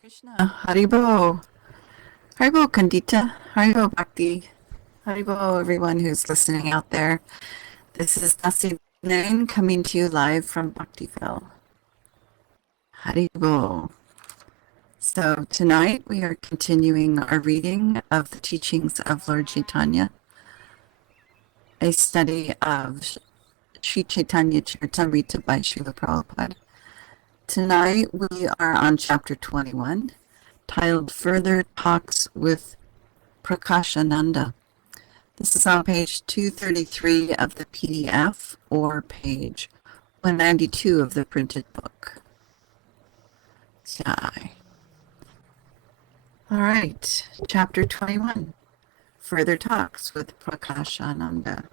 Krishna, Haribo, Haribo Kandita, Haribo Bhakti, Haribo everyone who's listening out there. This is Dasi coming to you live from Bhaktiville. Haribo. So tonight we are continuing our reading of the teachings of Lord Caitanya, a study of Sri Caitanya Charitamrita by Srila Prabhupada. Tonight we are on chapter 21, titled Further Talks with Prakashananda. This is on page 233 of the PDF or page 192 of the printed book. Jai. All right, chapter 21, Further Talks with Prakashananda.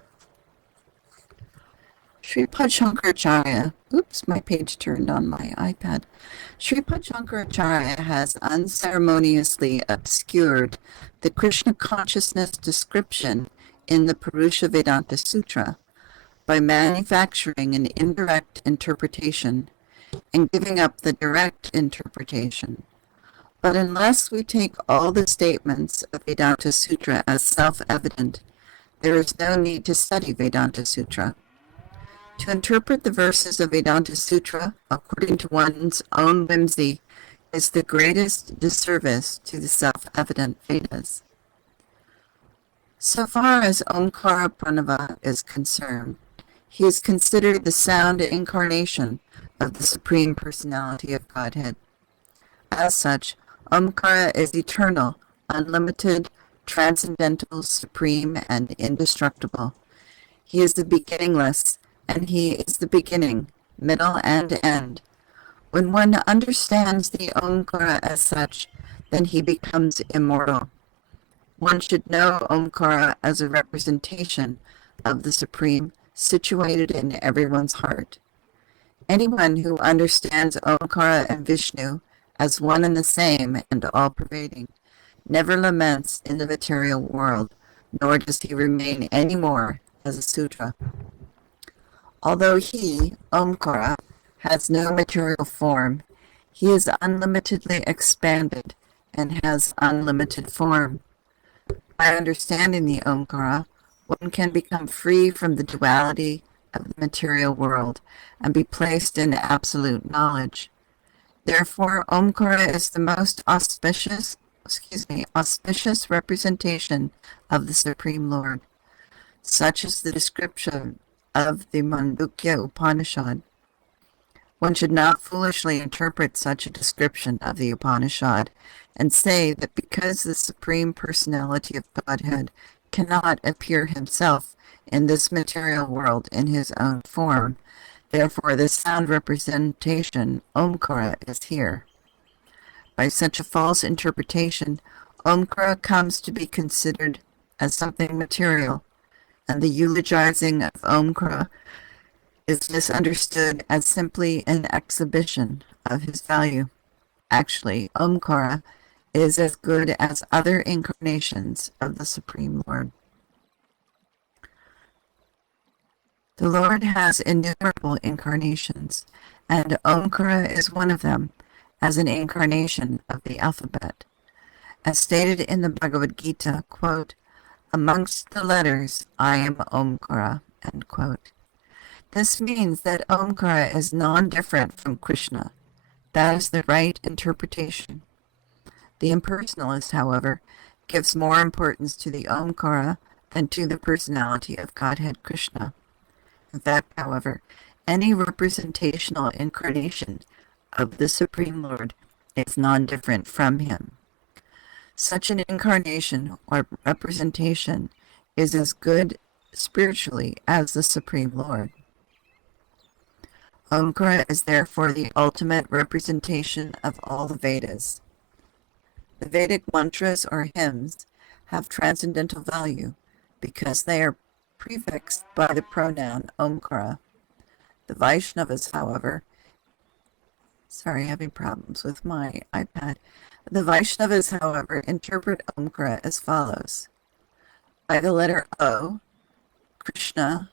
Sripad Shankaracharya, oops, my page turned on my iPad. Sripad Shankaracharya has unceremoniously obscured the Krishna consciousness description in the Purusha Vedanta Sutra by manufacturing an indirect interpretation and giving up the direct interpretation. But unless we take all the statements of Vedanta Sutra as self-evident, there is no need to study Vedanta Sutra. To interpret the verses of Vedanta Sutra according to one's own whimsy is the greatest disservice to the self-evident Vedas. So far as Omkara Pranava is concerned, he is considered the sound incarnation of the Supreme Personality of Godhead. As such, Omkara is eternal, unlimited, transcendental, supreme, and indestructible. He is the beginningless, and he is the beginning, middle, and end. When one understands the Omkara as such, then he becomes immortal. One should know Omkara as a representation of the Supreme, situated in everyone's heart. Anyone who understands Omkara and Vishnu as one and the same and all-pervading never laments in the material world, nor does he remain any more as a sutra. Although he, Omkara, has no material form, he is unlimitedly expanded and has unlimited form. By understanding the Omkara, one can become free from the duality of the material world and be placed in absolute knowledge. Therefore, Omkara is the most auspicious representation of the Supreme Lord. Such is the description of the Mandukya Upanishad. One should not foolishly interpret such a description of the Upanishad and say that because the Supreme Personality of Godhead cannot appear himself in this material world in his own form, therefore the sound representation, Omkara, is here. By such a false interpretation, Omkara comes to be considered as something material, and the eulogizing of Omkara is misunderstood as simply an exhibition of his value. Actually, Omkara is as good as other incarnations of the Supreme Lord. The Lord has innumerable incarnations, and Omkara is one of them, as an incarnation of the alphabet. As stated in the Bhagavad Gita, quote, "Amongst the letters, I am Omkara," end quote. This means that Omkara is non-different from Krishna. That is the right interpretation. The impersonalist, however, gives more importance to the Omkara than to the personality of Godhead Krishna. In fact, however, any representational incarnation of the Supreme Lord is non-different from him. Such an incarnation or representation is as good spiritually as the Supreme Lord. Omkara is therefore the ultimate representation of all the Vedas. The Vedic mantras or hymns have transcendental value because they are prefixed by the pronoun Omkara. The Vaishnavas, however, having problems with my iPad. The Vaishnavas, however, interpret Omkara as follows. By the letter O, Krishna,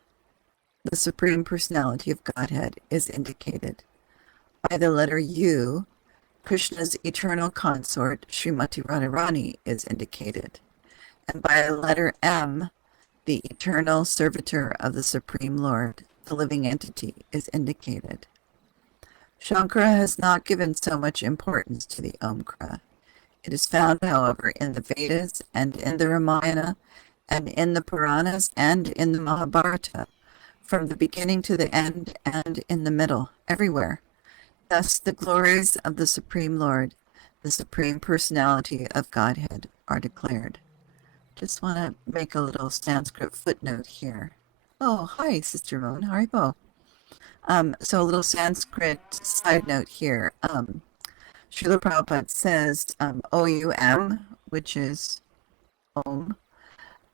the Supreme Personality of Godhead, is indicated. By the letter U, Krishna's eternal consort, Srimati Radharani, is indicated. And by the letter M, the eternal servitor of the Supreme Lord, the living entity, is indicated. Shankara has not given so much importance to the Omkara. It is found, however, in the Vedas and in the Ramayana and in the Puranas and in the Mahabharata, from the beginning to the end and in the middle, everywhere. Thus, the glories of the Supreme Lord, the Supreme Personality of Godhead, are declared. Just want to make a little Sanskrit footnote here. Oh, hi, Sister Moon. Haribo. So a little Sanskrit side note here. Srila Prabhupada says O-U-M, which is Om,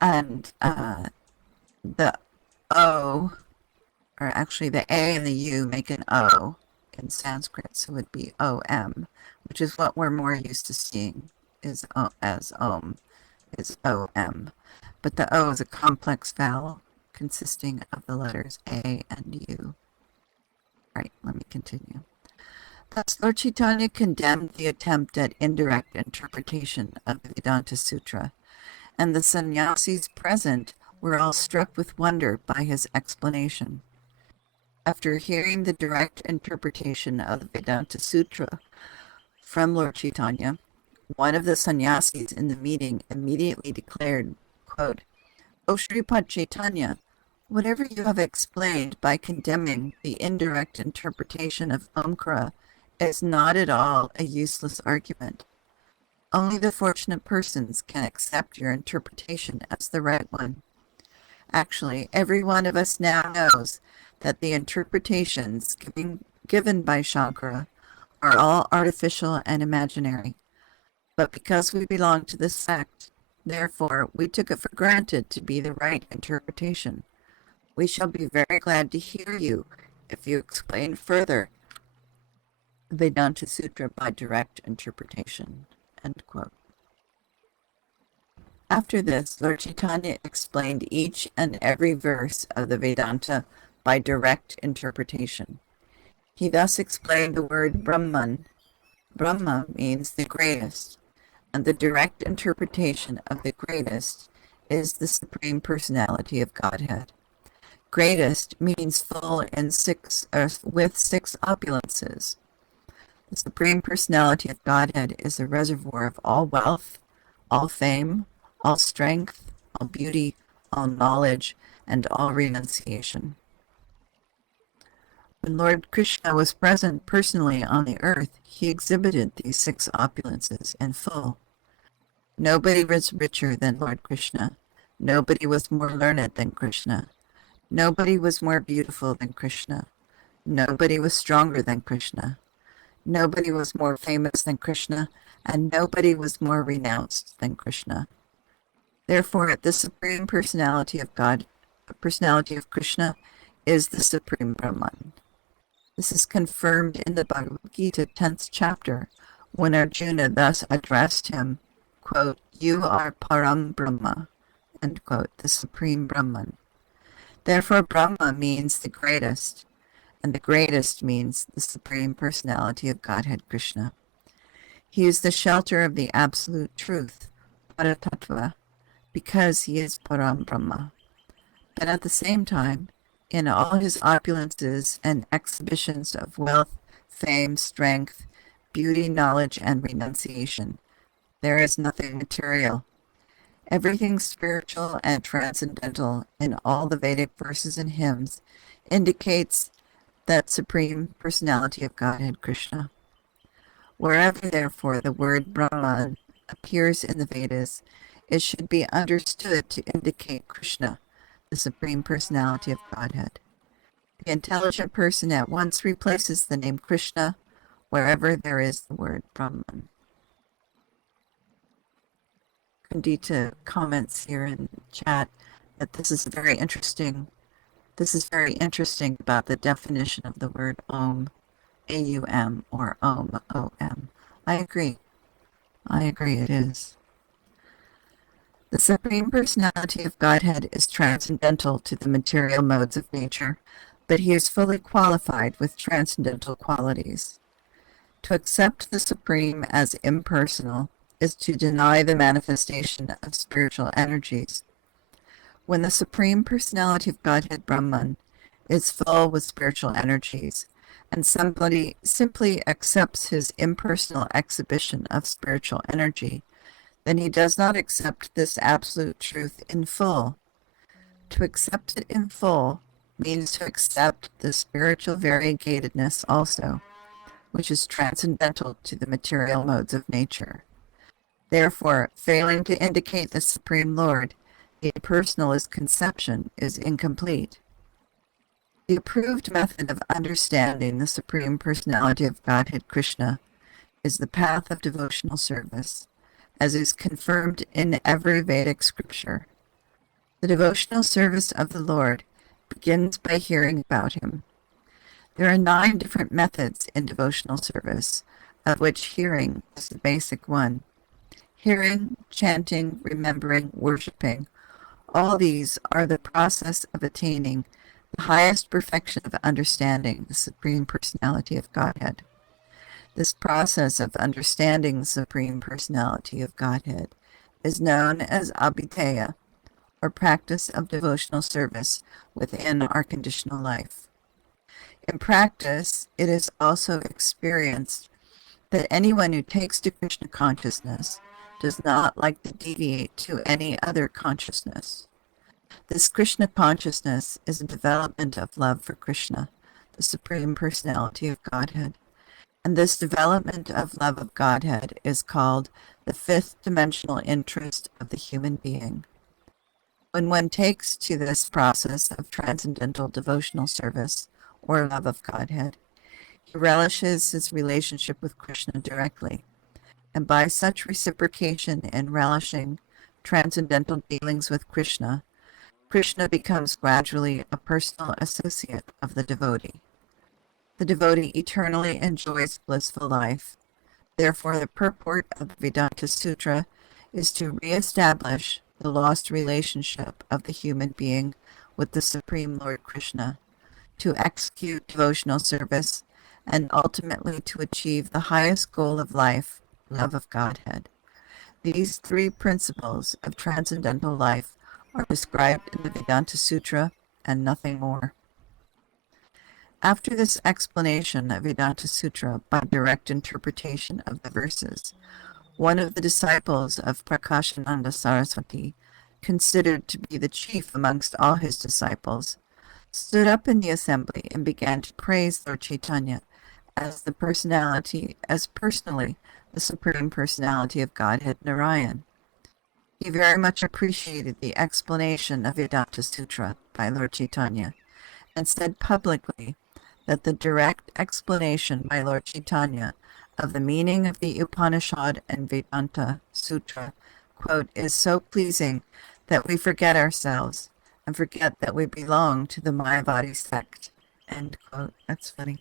and the O, or actually the A and the U make an O in Sanskrit, so it would be O-M, which is what we're more used to seeing is as Om, is O-M. But the O is a complex vowel consisting of the letters A and U. All right, let me continue. Thus, Lord Caitanya condemned the attempt at indirect interpretation of the Vedanta Sutra, and the sannyasis present were all struck with wonder by his explanation. After hearing the direct interpretation of the Vedanta Sutra from Lord Caitanya, one of the sannyasis in the meeting immediately declared, quote, "O Sripad Caitanya, whatever you have explained by condemning the indirect interpretation of Omkara is not at all a useless argument. Only the fortunate persons can accept your interpretation as the right one. Actually, every one of us now knows that the interpretations given by Shankara are all artificial and imaginary. But because we belong to this sect, therefore we took it for granted to be the right interpretation. We shall be very glad to hear you if you explain further the Vedanta Sutra by direct interpretation." End quote. After this, Lord Caitanya explained each and every verse of the Vedanta by direct interpretation. He thus explained the word Brahman. Brahma means the greatest, and the direct interpretation of the greatest is the Supreme Personality of Godhead. Greatest means full in with six opulences. The Supreme Personality of Godhead is the reservoir of all wealth, all fame, all strength, all beauty, all knowledge, and all renunciation. When Lord Krishna was present personally on the earth, he exhibited these 6 opulences in full. Nobody was richer than Lord Krishna. Nobody was more learned than Krishna. Nobody was more beautiful than Krishna. Nobody was stronger than Krishna. Nobody was more famous than Krishna, and nobody was more renounced than Krishna. Therefore, the Supreme Personality of God, the personality of Krishna, is the Supreme Brahman. This is confirmed in the Bhagavad Gita 10th chapter, when Arjuna thus addressed him, quote, "You are Param Brahma," end quote, the Supreme Brahman. Therefore, Brahma means the greatest, and the greatest means the Supreme Personality of Godhead Krishna. He is the shelter of the Absolute Truth, Paratattva, because he is Param Brahma. But at the same time, in all his opulences and exhibitions of wealth, fame, strength, beauty, knowledge, and renunciation, there is nothing material. Everything spiritual and transcendental in all the Vedic verses and hymns indicates that Supreme Personality of Godhead Krishna. Wherever, therefore, the word Brahman appears in the Vedas, it should be understood to indicate Krishna, the Supreme Personality of Godhead. The intelligent person at once replaces the name Krishna wherever there is the word Brahman. Kandita comments here in chat that this is very interesting about the definition of the word Om, A-U-M, or Om, O-M. I agree, it is. The Supreme Personality of Godhead is transcendental to the material modes of nature, but he is fully qualified with transcendental qualities. To accept the Supreme as impersonal is to deny the manifestation of spiritual energies. When the Supreme Personality of Godhead Brahman is full with spiritual energies, and somebody simply accepts his impersonal exhibition of spiritual energy, then he does not accept this absolute truth in full. To accept it in full means to accept the spiritual variegatedness also, which is transcendental to the material modes of nature. Therefore, failing to indicate the Supreme Lord, the impersonalist conception is incomplete. The approved method of understanding the Supreme Personality of Godhead Krishna is the path of devotional service, as is confirmed in every Vedic scripture. The devotional service of the Lord begins by hearing about him. There are 9 different methods in devotional service, of which hearing is the basic one. Hearing, chanting, remembering, worshiping, all these are the process of attaining the highest perfection of understanding the Supreme Personality of Godhead. This process of understanding the Supreme Personality of Godhead is known as abhidheya, or practice of devotional service within our conditional life. In practice, it is also experienced that anyone who takes to Krishna consciousness does not like to deviate to any other consciousness. This Krishna consciousness is a development of love for Krishna, the Supreme Personality of Godhead. And this development of love of Godhead is called the 5th dimensional interest of the human being. When one takes to this process of transcendental devotional service, or love of Godhead, he relishes his relationship with Krishna directly, and by such reciprocation in relishing transcendental dealings with Krishna, Krishna becomes gradually a personal associate of the devotee. The devotee eternally enjoys blissful life. Therefore, the purport of the Vedanta Sutra is to re-establish the lost relationship of the human being with the Supreme Lord Krishna, to execute devotional service, and ultimately to achieve the highest goal of life, love of Godhead. These 3 principles of transcendental life are described in the Vedanta Sutra and nothing more. After this explanation of Vedanta Sutra by direct interpretation of the verses, one of the disciples of Prakashananda Saraswati, considered to be the chief amongst all his disciples, stood up in the assembly and began to praise Lord Caitanya as personally the Supreme Personality of Godhead Narayan. He very much appreciated the explanation of Vedanta Sutra by Lord Caitanya and said publicly that the direct explanation by Lord Caitanya of the meaning of the Upanishad and Vedanta Sutra, quote, is so pleasing that we forget ourselves and forget that we belong to the Mayavadi sect, end quote. That's funny.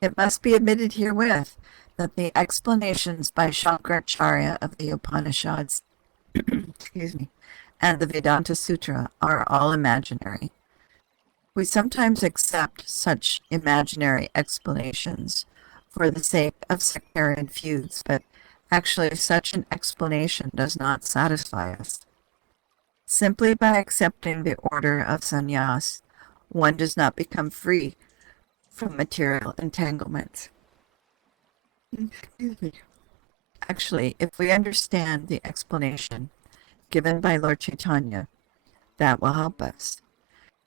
It must be admitted herewith that the explanations by Shankaracharya of the Upanishads excuse me, and the Vedanta Sutra are all imaginary. We sometimes accept such imaginary explanations for the sake of sectarian feuds, but actually such an explanation does not satisfy us. Simply by accepting the order of sannyas, one does not become free from material entanglements. Excuse me. Actually, if we understand the explanation given by Lord Caitanya, that will help us.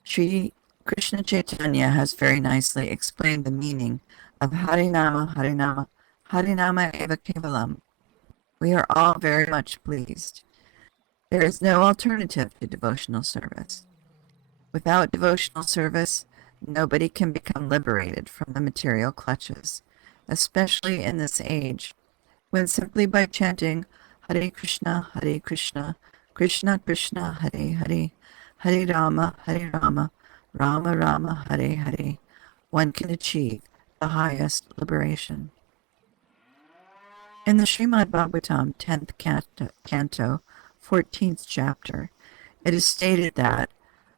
Sri Krishna Chaitanya has very nicely explained the meaning of Harinama, Harinama, Harinama Eva Kevalam. We are all very much pleased. There is no alternative to devotional service. Without devotional service, nobody can become liberated from the material clutches, especially in this age, when simply by chanting Hare Krishna, Krishna Krishna, Hare Hare, Hare Rama, Rama Rama, Hare Hare, one can achieve the highest liberation. In the Srimad Bhagavatam, 10th canto, 14th chapter, it is stated that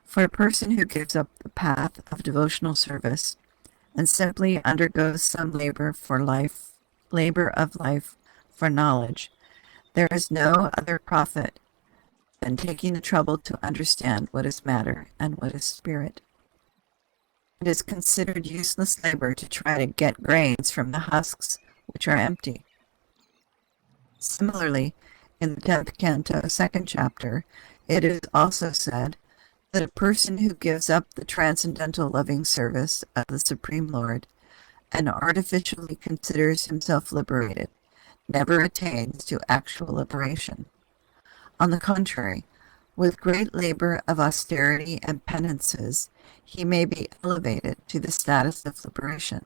for a person who gives up the path of devotional service and simply undergoes some labor of life for knowledge, there is no other profit than taking the trouble to understand what is matter and what is spirit. It is considered useless labor to try to get grains from the husks which are empty. Similarly, in the 10th canto, 2nd chapter, it is also said that a person who gives up the transcendental loving service of the Supreme Lord and artificially considers himself liberated never attains to actual liberation. On the contrary, with great labor of austerity and penances, he may be elevated to the status of liberation.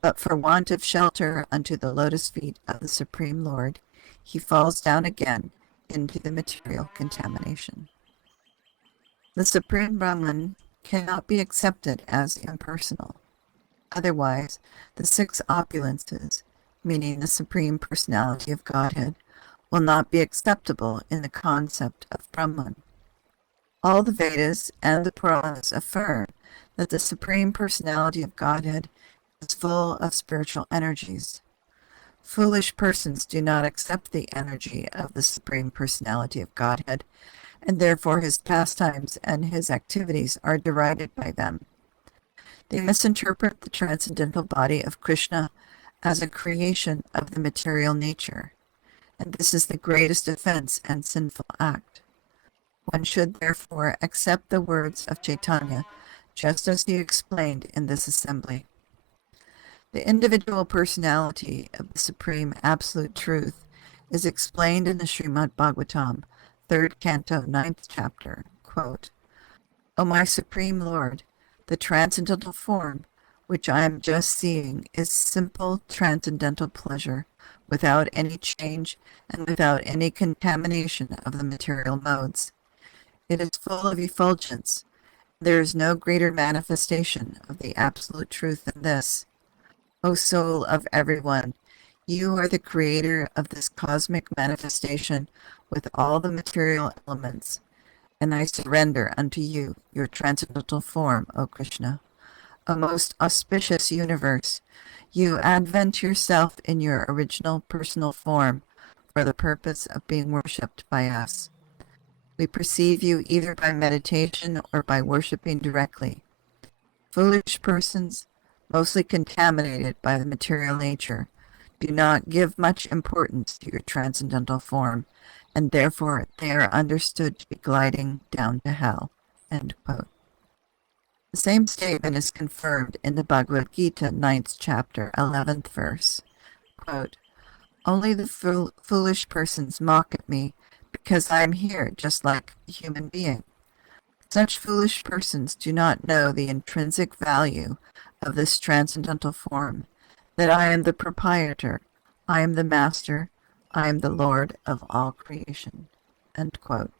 But for want of shelter unto the lotus feet of the Supreme Lord, he falls down again into the material contamination. The Supreme Brahman cannot be accepted as impersonal. Otherwise, the six opulences, meaning the Supreme Personality of Godhead, will not be acceptable in the concept of Brahman. All the Vedas and the Puranas affirm that the Supreme Personality of Godhead is full of spiritual energies. Foolish persons do not accept the energy of the Supreme Personality of Godhead, and therefore his pastimes and his activities are derided by them. They misinterpret the transcendental body of Krishna as a creation of the material nature, and this is the greatest offense and sinful act. One should therefore accept the words of Caitanya, just as he explained in this assembly. The individual personality of the Supreme Absolute Truth is explained in the Srimad Bhagavatam, 3rd canto, 9th chapter, quote, O my Supreme Lord, the transcendental form, which I am just seeing, is simple transcendental pleasure, without any change and without any contamination of the material modes. It is full of effulgence. There is no greater manifestation of the absolute truth than this. O soul of everyone, you are the creator of this cosmic manifestation with all the material elements, and I surrender unto you your transcendental form, O Krishna. A most auspicious universe, you advent yourself in your original personal form for the purpose of being worshipped by us. We perceive you either by meditation or by worshipping directly. Foolish persons, mostly contaminated by the material nature, do not give much importance to your transcendental form, and therefore they are understood to be gliding down to hell. End quote. The same statement is confirmed in the Bhagavad Gita, 9th chapter, 11th verse. Quote, "Only the foolish persons mock at me because I am here just like a human being. Such foolish persons do not know the intrinsic value of this transcendental form, that I am the proprietor, I am the master, I am the Lord of all creation." End quote.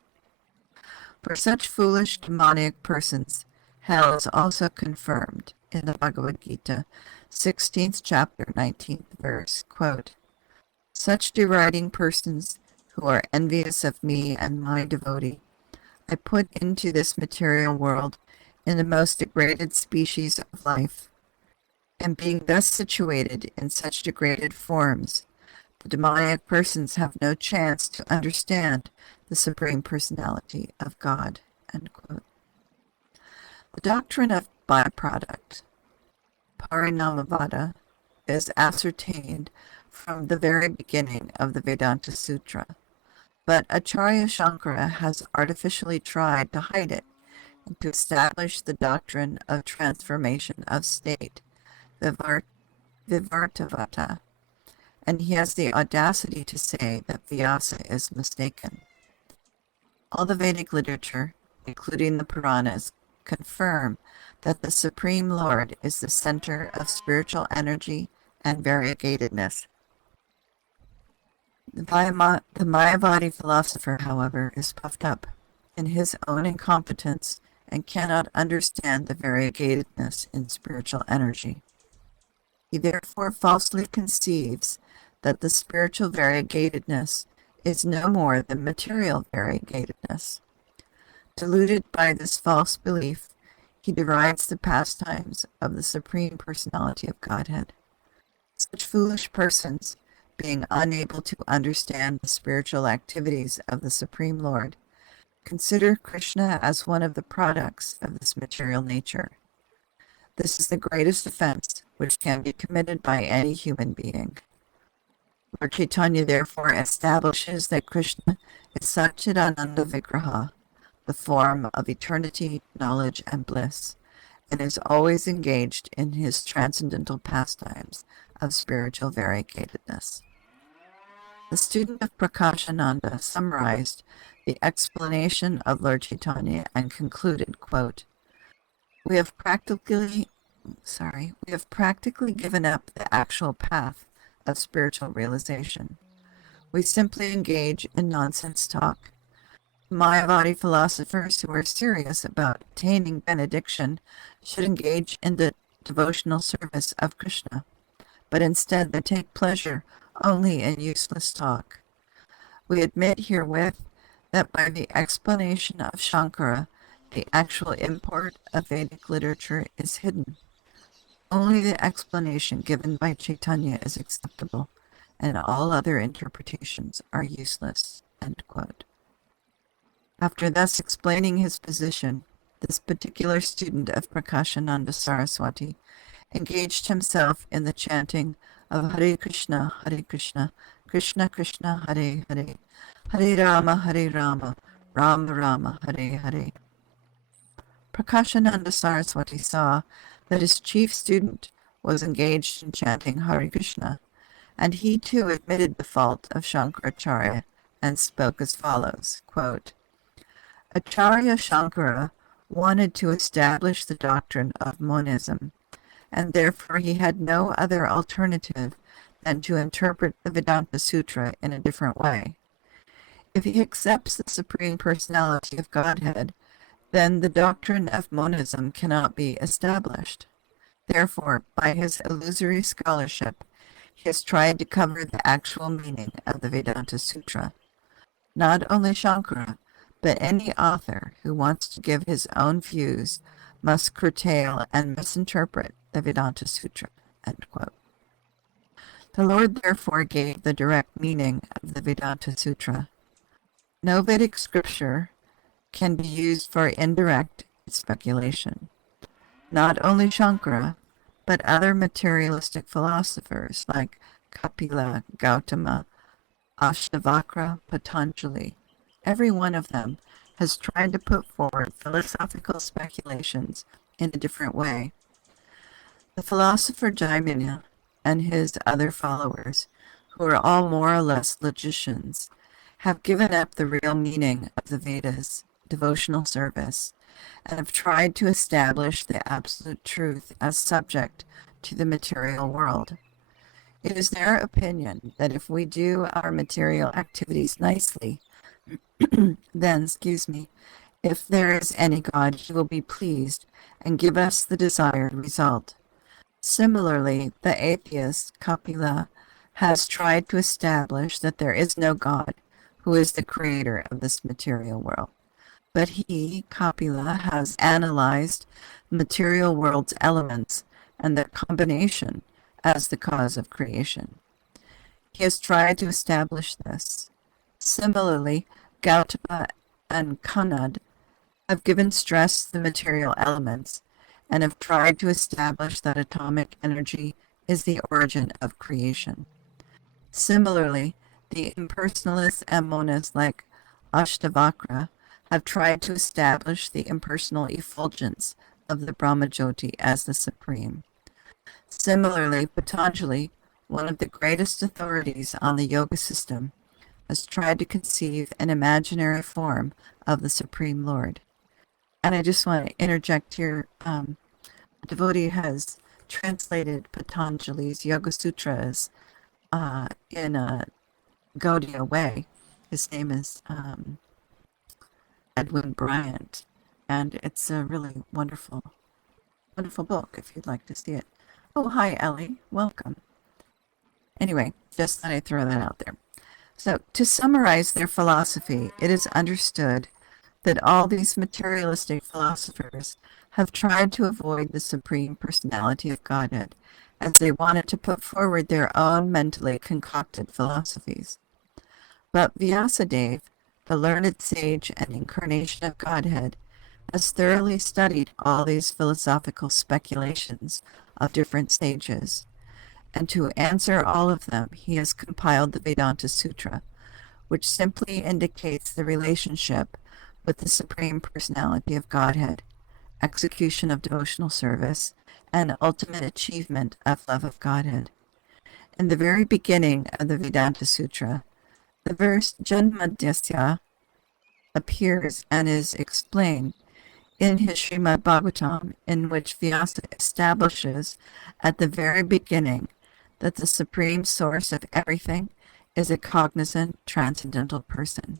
For such foolish demoniac persons, hell is also confirmed in the Bhagavad Gita, 16th chapter, 19th verse. Quote, "Such deriding persons who are envious of me and my devotee, I put into this material world in the most degraded species of life. And being thus situated in such degraded forms, the demoniac persons have no chance to understand the Supreme Personality of God." End quote. The doctrine of byproduct, Parinamavada, is ascertained from the very beginning of the Vedanta Sutra, but Acharya Shankara has artificially tried to hide it and to establish the doctrine of transformation of state, Vivartavata, and he has the audacity to say that Vyasa is mistaken. All the Vedic literature, including the Puranas, confirm that the Supreme Lord is the center of spiritual energy and variegatedness. The Mayavadi philosopher, however, is puffed up in his own incompetence and cannot understand the variegatedness in spiritual energy. He therefore falsely conceives that the spiritual variegatedness is no more than material variegatedness. Deluded by this false belief, he derides the pastimes of the Supreme Personality of Godhead. Such foolish persons, being unable to understand the spiritual activities of the Supreme Lord, consider Krishna as one of the products of this material nature. This is the greatest offense which can be committed by any human being. Lord Caitanya therefore establishes that Krishna is Satchidananda Vigraha, the form of eternity, knowledge, and bliss, and is always engaged in his transcendental pastimes of spiritual variegatedness. The student of Prakashananda summarized the explanation of Lord Caitanya and concluded, quote, we have practically given up the actual path of spiritual realization. We simply engage in nonsense talk. Mayavadi philosophers who are serious about attaining benediction should engage in the devotional service of Krishna, but instead they take pleasure only in useless talk. We admit herewith that by the explanation of Shankara, the actual import of Vedic literature is hidden. Only the explanation given by Caitanya is acceptable, and all other interpretations are useless. End quote. After thus explaining his position, this particular student of Prakashananda Saraswati engaged himself in the chanting of Hare Krishna, Krishna Krishna, Hare Hare, Hare Rama, Rama Rama, Hare Hare. Prakashananda Saraswati saw that his chief student was engaged in chanting Hare Krishna, and he too admitted the fault of Shankaracharya and spoke as follows, quote, Acharya Shankara wanted to establish the doctrine of monism, and therefore he had no other alternative than to interpret the Vedanta Sutra in a different way. If he accepts the Supreme Personality of Godhead, then the doctrine of monism cannot be established. Therefore, by his illusory scholarship, he has tried to cover the actual meaning of the Vedanta Sutra. Not only Shankara, but any author who wants to give his own views must curtail and misinterpret the Vedanta Sutra. End quote. The Lord therefore gave the direct meaning of the Vedanta Sutra. No Vedic scripture can be used for indirect speculation. Not only Shankara, but other materialistic philosophers like Kapila, Gautama, Ashtavakra, Patanjali, every one of them has tried to put forward philosophical speculations in a different way. The philosopher Jaimina and his other followers, who are all more or less logicians, have given up the real meaning of the Vedas, devotional service, and have tried to establish the absolute truth as subject to the material world. It is their opinion that if we do our material activities nicely, then, if there is any God, he will be pleased and give us the desired result. Similarly, the atheist Kapila has tried to establish that there is no God who is the creator of this material world. But he, Kapila, has analyzed the material world's elements and their combination as the cause of creation. He has tried to establish this. Similarly, Gautama and Kanad have given stress to the material elements and have tried to establish that atomic energy is the origin of creation. Similarly, the impersonalists and monists like Ashtavakra have tried to establish the impersonal effulgence of the Brahmajyoti as the supreme. Similarly, Patanjali, one of the greatest authorities on the yoga system, has tried to conceive an imaginary form of the Supreme Lord. And I just want to interject here. A devotee has translated Patanjali's Yoga Sutras in a Gaudiya way. His name is Edwin Bryant, and it's a really wonderful book if you'd like to see it. Oh, hi, Ellie. Welcome. Anyway, just thought I'd throw that out there. So, to summarize their philosophy, it is understood that all these materialistic philosophers have tried to avoid the Supreme Personality of Godhead, as they wanted to put forward their own mentally concocted philosophies. But Vyasadeva, the learned sage and incarnation of Godhead, has thoroughly studied all these philosophical speculations of different sages, and to answer all of them, he has compiled the Vedanta Sutra, which simply indicates the relationship with the Supreme Personality of Godhead, execution of devotional service, and ultimate achievement of love of Godhead. In the very beginning of the Vedanta Sutra, the verse Janmadhyasya appears and is explained in his Srimad Bhagavatam, in which Vyasa establishes at the very beginning that the supreme source of everything is a cognizant, transcendental person.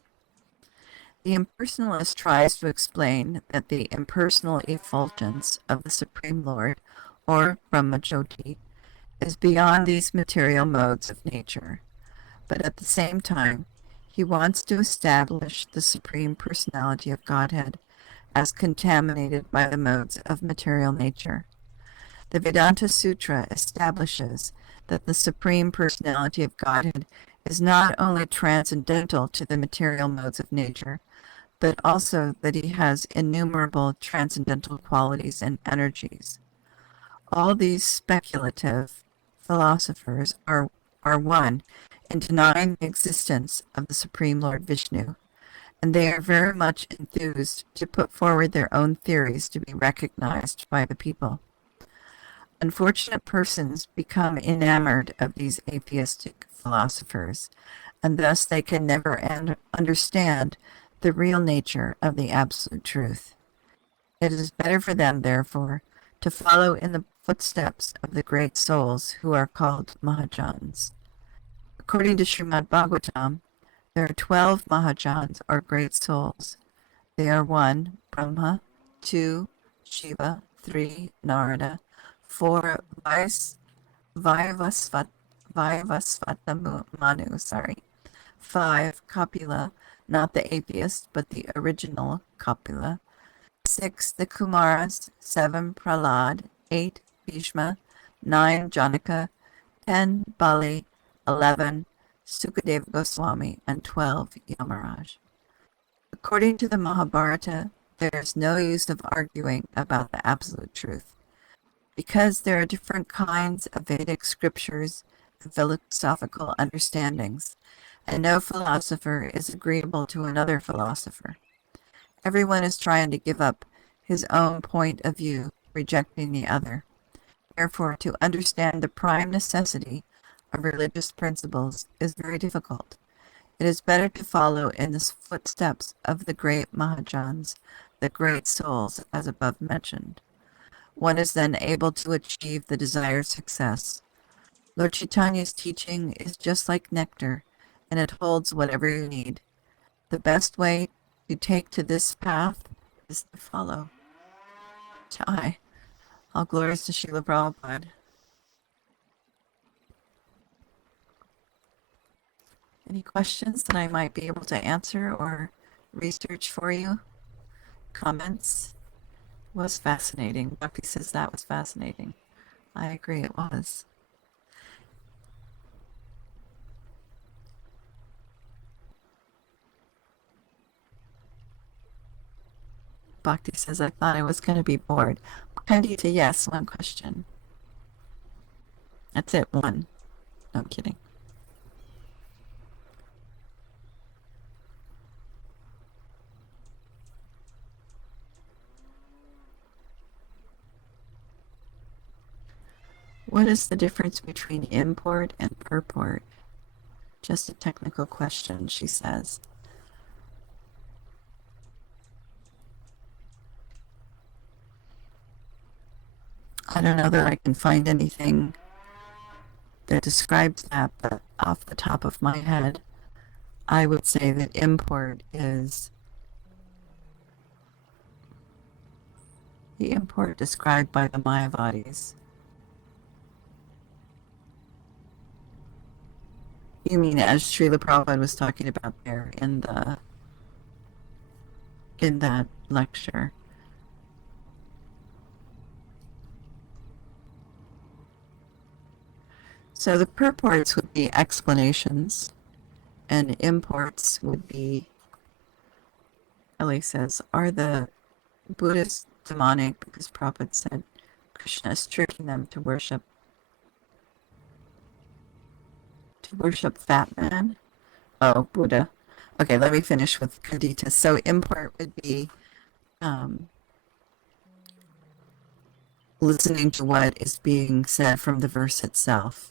The impersonalist tries to explain that the impersonal effulgence of the Supreme Lord, or Brahmajyoti, is beyond these material modes of nature, but at the same time, he wants to establish the Supreme Personality of Godhead as contaminated by the modes of material nature. The Vedanta Sutra establishes that the Supreme Personality of Godhead is not only transcendental to the material modes of nature, but also that he has innumerable transcendental qualities and energies. All these speculative philosophers are one in denying the existence of the Supreme Lord Vishnu, and they are very much enthused to put forward their own theories to be recognized by the people. Unfortunate persons become enamored of these atheistic philosophers, and thus they can never understand the real nature of the absolute truth. It is better for them, therefore, to follow in the footsteps of the great souls who are called Mahajans. According to Srimad Bhagavatam, there are 12 Mahajans, or great souls. They are 1. Brahma, 2. Shiva, 3. Narada, 4. Vaivasvata Manu, 5. Kapila, not the atheist, but the original Kapila. 6. The Kumaras, 7. Prahlad, 8. Bhishma, 9. Janaka, 10. Bali, 11. Sukadeva Goswami, and 12. Yamaraj. According to the Mahabharata, there is no use of arguing about the absolute truth, because there are different kinds of Vedic scriptures and philosophical understandings, and no philosopher is agreeable to another philosopher. Everyone is trying to give up his own point of view rejecting the other. Therefore, to understand the prime necessity of religious principles is very difficult. It is better to follow in the footsteps of the great Mahajans, the great souls, as above mentioned. One is then able to achieve the desired success. Lord Chaitanya's teaching is just like nectar, and it holds whatever you need. The best way to take to this path is to follow. Chai. All glories to Srila Prabhupada. Any questions that I might be able to answer or research for you? Comments? Was fascinating. Bhakti says that was fascinating. I agree, it was. Bhakti says, I thought I was going to be bored. Kandita, yes, one question. That's it, one. No, I'm kidding. What is the difference between import and purport? Just a technical question, she says. I don't know that I can find anything that describes that, but off the top of my head, I would say that import is the import described by the Mayavadis. You mean as Srila Prabhupada was talking about there in that lecture? So the purports would be explanations, and imports would be, Ellie says, are the Buddhists demonic because Prabhupada said Krishna is tricking them to worship fat man? Oh, Buddha. Okay, let me finish with Kandita. So import would be listening to what is being said from the verse itself.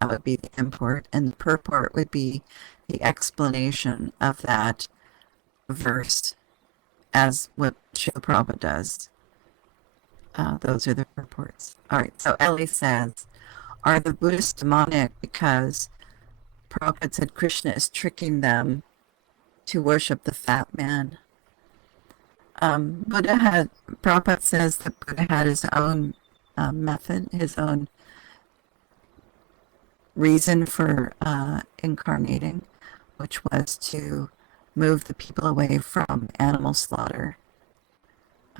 That would be the import. And the purport would be the explanation of that verse as what Srila Prabhupada does. Those are the purports. All right, so Ellie says, are the Buddhists demonic because Prabhupada said Krishna is tricking them to worship the fat man? Prabhupada says that Buddha had his own method, his own reason for incarnating, which was to move the people away from animal slaughter.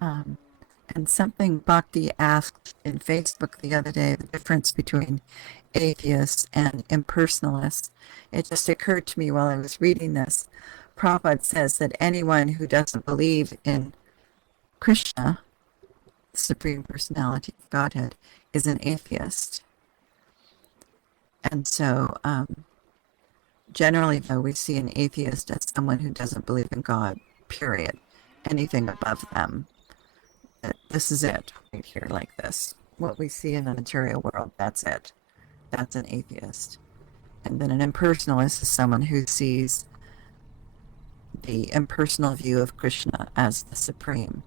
And something Bhakti asked in Facebook the other day, the difference between atheists and impersonalists. It just occurred to me while I was reading this. Prabhupada says that anyone who doesn't believe in Krishna, the Supreme Personality of Godhead, is an atheist. And so, generally, though, we see an atheist as someone who doesn't believe in God, period. Anything above them. This is it, right here, like this. What we see in the material world, that's it. That's an atheist. And then an impersonalist is someone who sees the impersonal view of Krishna as the supreme.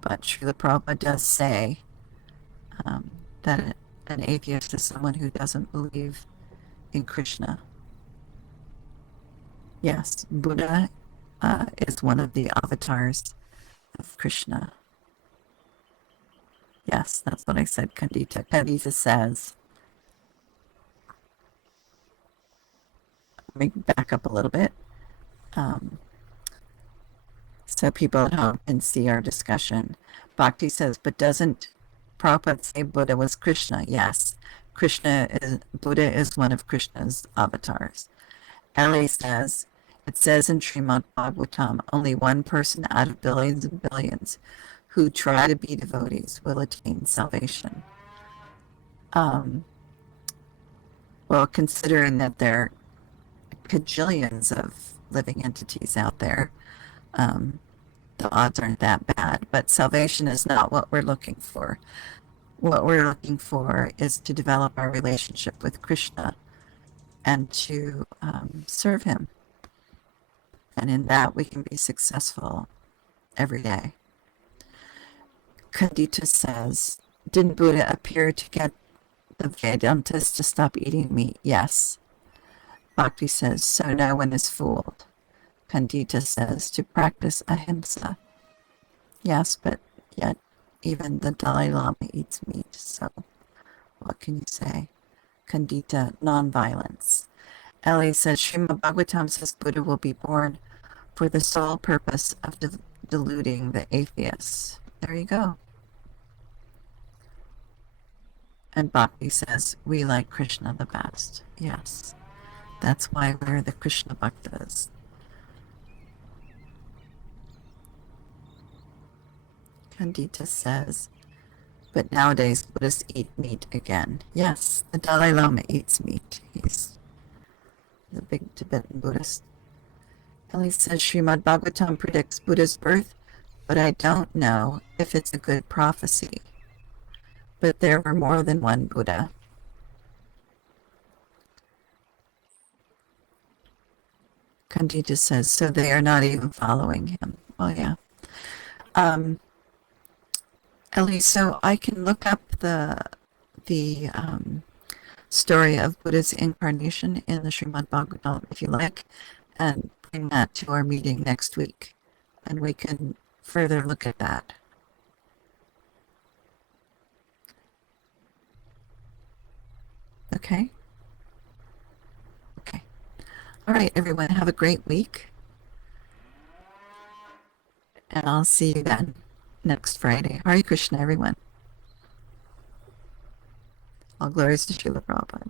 But Srila Prabhupada does say that an atheist is someone who doesn't believe in Krishna. Yes, Buddha is one of the avatars of Krishna. Yes, that's what I said, Kandita. Kandita says, let me back up a little bit so people at home can see our discussion. Bhakti says, but doesn't Prabhupada say Buddha was Krishna? Yes, Buddha is one of Krishna's avatars. Ellie says, it says in Srimad Bhagavatam, only one person out of billions and billions who try to be devotees will attain salvation. Well, considering that there are cajillions of living entities out there, the odds aren't that bad. But salvation is not what we're looking for. What we're looking for is to develop our relationship with Krishna and to serve him. And in that, we can be successful every day. Kandita says, didn't Buddha appear to get the Vedantas to stop eating meat? Yes. Bhakti says, so no one is fooled. Kandita says, to practice ahimsa. Yes, but yet even the Dalai Lama eats meat, so what can you say? Kandita, nonviolence. Ellie says, Srimad Bhagavatam says Buddha will be born for the sole purpose of deluding the atheists. There you go. And Bhakti says, we like Krishna the best. Yes, that's why we're the Krishna Bhaktas. Kandita says, but nowadays Buddhists eat meat again. Yes, the Dalai Lama eats meat. He's the big Tibetan Buddhist. Ellie says, Srimad Bhagavatam predicts Buddha's birth, but I don't know if it's a good prophecy. But there were more than one Buddha. Kandita says, so they are not even following him. Oh, yeah. Ellie, so I can look up the story of Buddha's incarnation in the Srimad Bhagavatam, if you like, and bring that to our meeting next week, and we can further look at that. Okay? Okay. All right, everyone, have a great week. And I'll see you then next Friday. Hare Krishna, everyone. All glories to Srila Prabhupada.